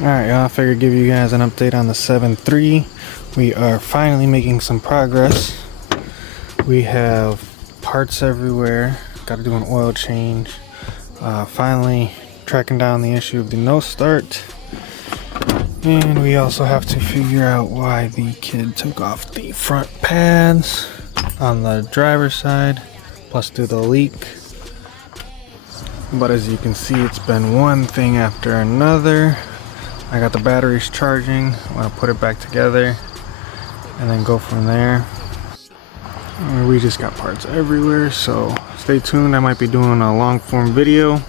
Alright, y'all, I figured give you guys an update on the 7.3. We are finally making some progress. We have parts everywhere. Got to do an oil change. Finally tracking down the issue of the no start. And we also have to figure out why the kid took off the front pads on the driver's side, plus do the leak. But as you can see, it's been one thing after another. I got the batteries charging. I'm gonna put it back together and then go from there. We just got parts everywhere, so stay tuned. I might be doing a long form video